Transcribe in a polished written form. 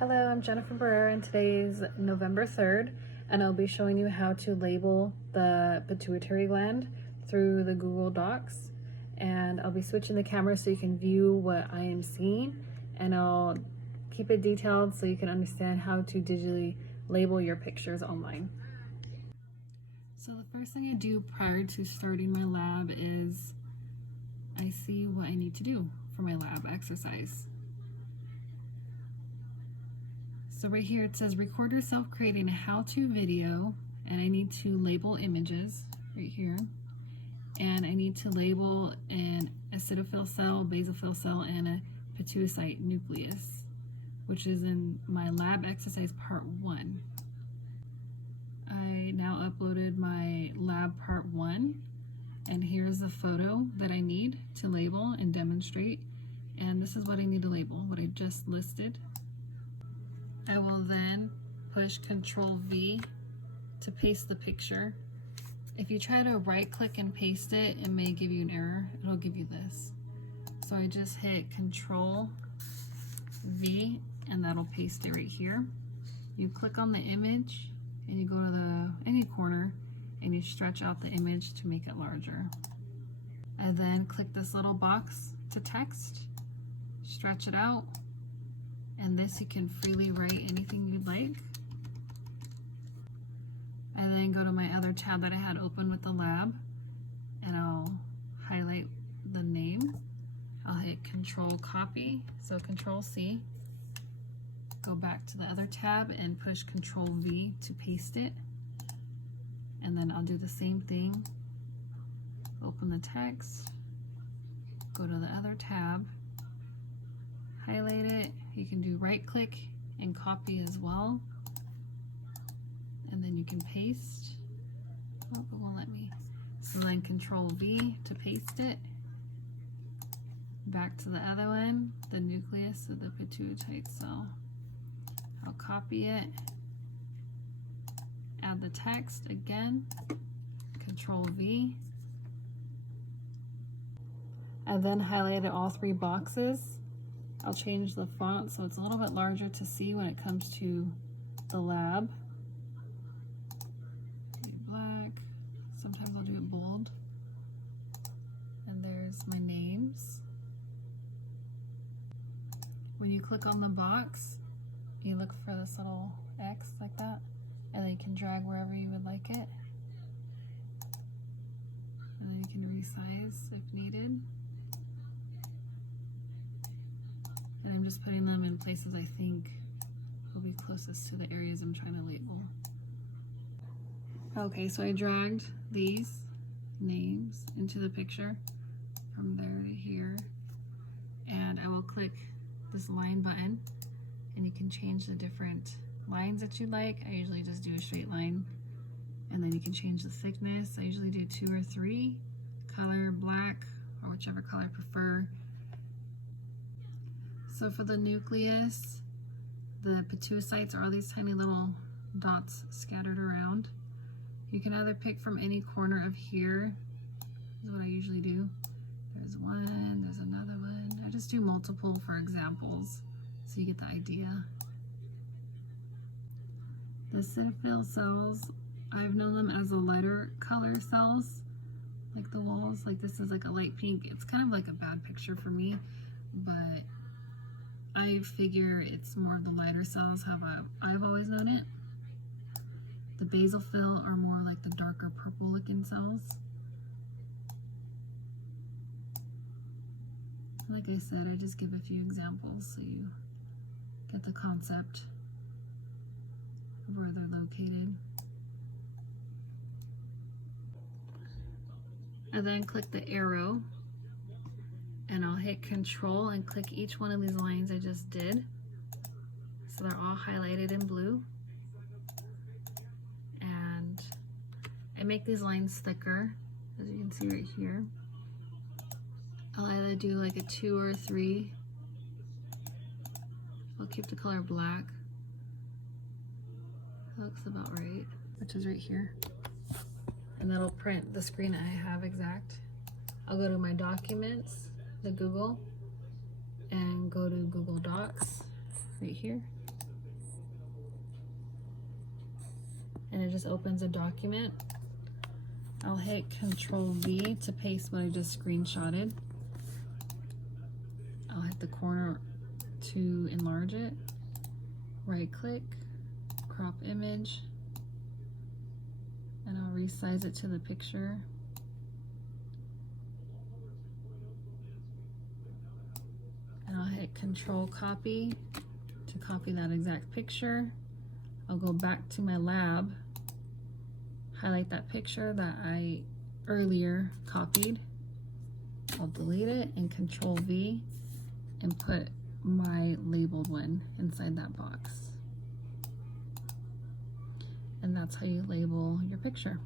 Hello, I'm Jennifer Barrera and today is November 3rd and I'll be showing you how to label the pituitary gland through the Google Docs, and I'll be switching the camera so you can view what I am seeing, and I'll keep it detailed so you can understand how to digitally label your pictures online. So the first thing I do prior to starting my lab is I see what I need to do for my lab exercise. So right here it says record yourself creating a how-to video, and I need to label images right here, and I need to label an acidophil cell, basophil cell, and a pituitary nucleus, which is in my lab exercise part 1. I now uploaded my lab part 1, and here's the photo that I need to label and demonstrate, and this is what I need to label, what I just listed. I will then push Control V to paste the picture. If you try to right click and paste it, it may give you an error. It'll give you this. So I just hit Control V and that'll paste it right here. You click on the image and you go to any corner and you stretch out the image to make it larger. I then click this little box to text, stretch it out, and this you can freely write anything you'd like. I then go to my other tab that I had open with the lab, and I'll highlight the name. I'll hit Control Copy, so Control C. Go back to the other tab and push Control V to paste it. And then I'll do the same thing. Open the text, go to the other tab, highlight it. You can do right click and copy as well, and then you can paste. Oh, it won't let me. So then Control V to paste it. Back to the other one, the nucleus of the pituitary cell. I'll copy it, add the text again, Control V. I then highlighted all 3 boxes. I'll change the font so it's a little bit larger to see when it comes to the lab. Black. Sometimes I'll do it bold. And there's my names. When you click on the box, you look for this little X like that, and then you can drag wherever you would like it. And then you can resize if needed. And I'm just putting them in places I think will be closest to the areas I'm trying to label. Okay, so I dragged these names into the picture from there to here, and I will click this line button, and you can change the different lines that you like. I usually just do a straight line, and then you can change the thickness. I usually do 2 or 3, color black or whichever color I prefer. So for the nucleus, the pituocytes are all these tiny little dots scattered around. You can either pick from any corner of here, is what I usually do. There's one, there's another one. I just do multiple for examples, so you get the idea. The acidophil cells, I've known them as the lighter color cells, like the walls. Like this is like a light pink. It's kind of like a bad picture for me, but I figure it's more of the lighter cells, how I've always known it. The basophil are more like the darker purple looking cells. Like I said, I just give a few examples so you get the concept of where they're located. I then click the arrow, and I'll hit Control and click each one of these lines I just did. So they're all highlighted in blue. And I make these lines thicker, as you can see right here. I'll either do like a 2 or 3. I'll keep the color black. That looks about right, which is right here. And that'll print the screen I have exact. I'll go to my documents, the Google, and go to Google Docs right here. and it just opens a document. I'll hit Control V to paste what I just screenshotted. I'll hit the corner to enlarge it. Right click, crop image, and I'll resize it to the picture. And I'll hit Control Copy to copy that exact picture. I'll go back to my lab, highlight that picture that I earlier copied. I'll delete it and Control V and put my labeled one inside that box. And that's how you label your picture.